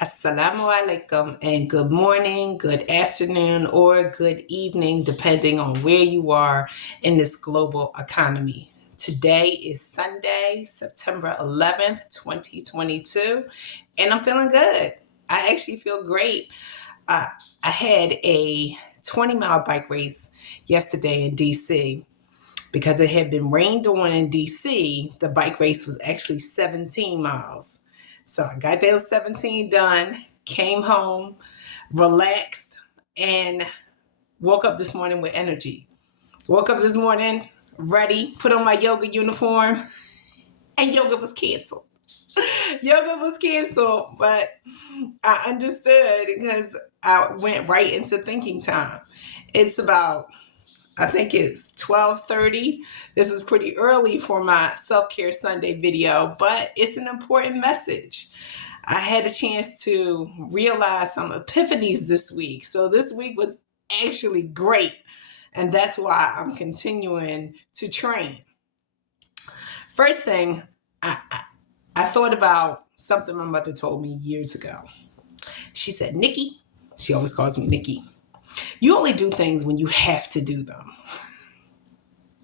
Assalamu alaikum and good morning, good afternoon, or good evening, depending on where you are in this global economy. Today is Sunday, September 11th, 2022, and I'm feeling good. I actually feel great. I, I had a 20-mile bike race yesterday in DC. Because it had been rained on in DC, the bike race was actually 17 miles. So I got those 17 done, came home, relaxed, and woke up this morning with energy. Woke up this morning ready, put on my yoga uniform, and yoga was canceled. Yoga was canceled, but I understood because I went right into thinking time. It's about I think it's 12:30. This is pretty early for my self-care Sunday video, but it's an important message. I had a chance to realize some epiphanies this week. So this week was actually great, and that's why I'm continuing to train. First thing, I thought about something my mother told me years ago. She said, "Nikki," she always calls me Nikki, "you only do things when you have to do them."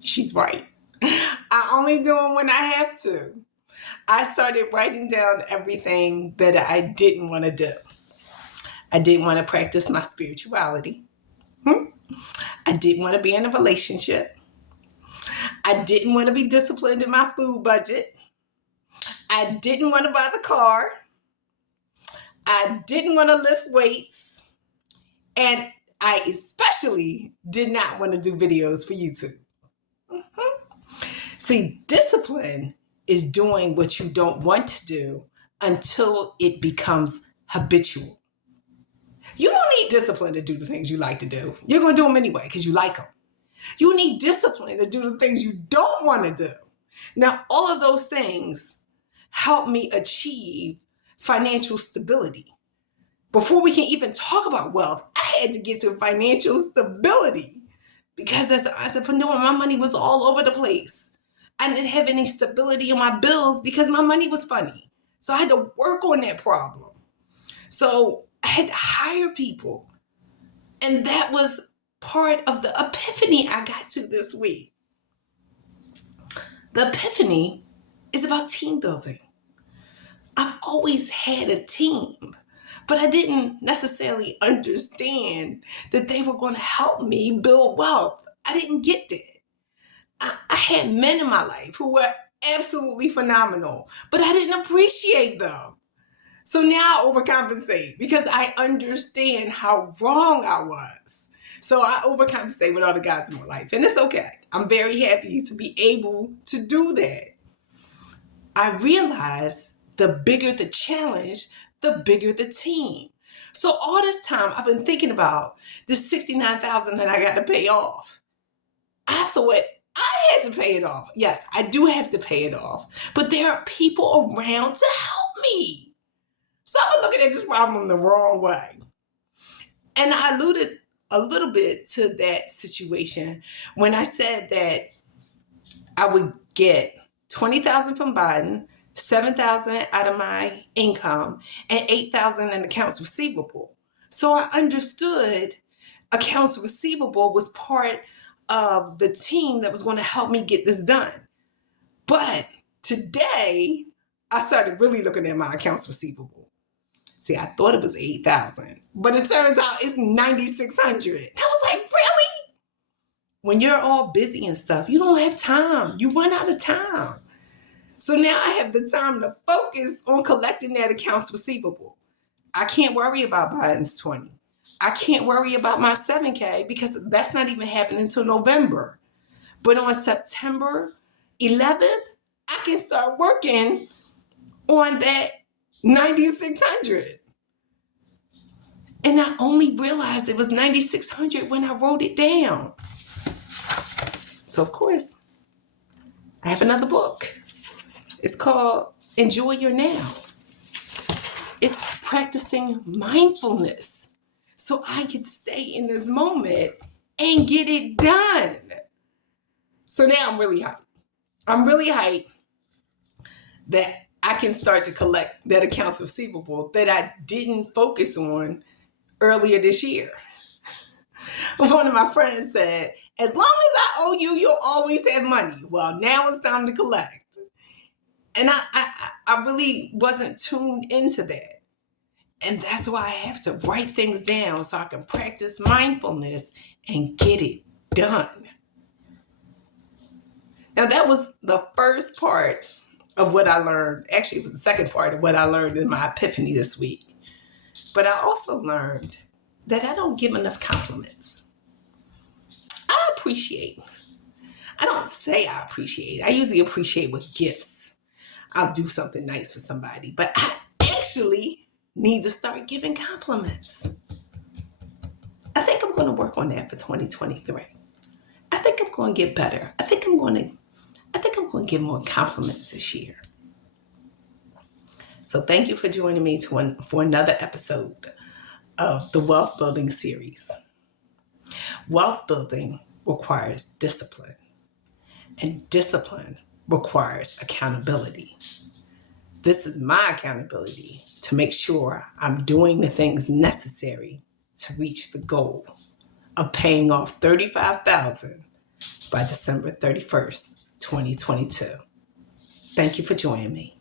She's right. I only do them when I have to. I started writing down everything that I didn't want to do. I didn't want to practice my spirituality. I didn't want to be in a relationship. I didn't want to be disciplined in my food budget. I didn't want to buy the car. I didn't want to lift weights. And I especially did not want to do videos for YouTube. See, discipline is doing what you don't want to do until it becomes habitual. You don't need discipline to do the things you like to do. You're going to do them anyway because you like them. You need discipline to do the things you don't want to do. Now, all of those things help me achieve financial stability. Before we can even talk about wealth, I had to get to financial stability because as an entrepreneur, my money was all over the place. I didn't have any stability in my bills because my money was funny. So I had to work on that problem. So I had to hire people. And that was part of the epiphany I got to this week. The epiphany is about team building. I've always had a team, but I didn't necessarily understand that they were going to help me build wealth. I didn't get that. I had men in my life who were absolutely phenomenal, but I didn't appreciate them. So now I overcompensate because I understand how wrong I was. So I overcompensate with all the guys in my life, and it's okay. I'm very happy to be able to do that. I realized the bigger the challenge, the bigger the team. So all this time I've been thinking about this $69,000 that I got to pay off. I thought I had to pay it off. Yes, I do have to pay it off, but there are people around to help me. So I've been looking at this problem the wrong way. And I alluded a little bit to that situation when I said that I would get $20,000 from Biden, $7,000 out of my income, and $8,000 in accounts receivable. So I understood accounts receivable was part of the team that was going to help me get this done. But today, I started really looking at my accounts receivable. See, I thought it was 8,000, but it turns out it's 9,600. I was like, really? When you're all busy and stuff, you don't have time. You run out of time. So now I have the time to focus on collecting that accounts receivable. I can't worry about Biden's 20. I can't worry about my 7K because that's not even happening until November. But on September 11th, I can start working on that 9,600. And I only realized it was 9,600 when I wrote it down. So of course, I have another book. It's called Enjoy Your Now. It's practicing mindfulness so I can stay in this moment and get it done. So now I'm really hyped. I'm really hyped that I can start to collect that accounts receivable that I didn't focus on earlier this year. One of my friends said, as long as I owe you, you'll always have money. Well, now it's time to collect. And I really wasn't tuned into that. And that's why I have to write things down so I can practice mindfulness and get it done. Now, that was the first part of what I learned. Actually, it was the second part of what I learned in my epiphany this week. But I also learned that I don't give enough compliments. I appreciate. I don't say I appreciate. I usually appreciate with gifts. I'll do something nice for somebody. But I actually need to start giving compliments. I think I'm going to work on that for 2023. I think I'm going to get better. I think I'm going to give more compliments this year. So thank you for joining me for another episode of the Wealth Building series. Wealth building requires discipline, and discipline requires accountability. This is my accountability to make sure I'm doing the things necessary to reach the goal of paying off $35,000 by December 31st, 2022. Thank you for joining me.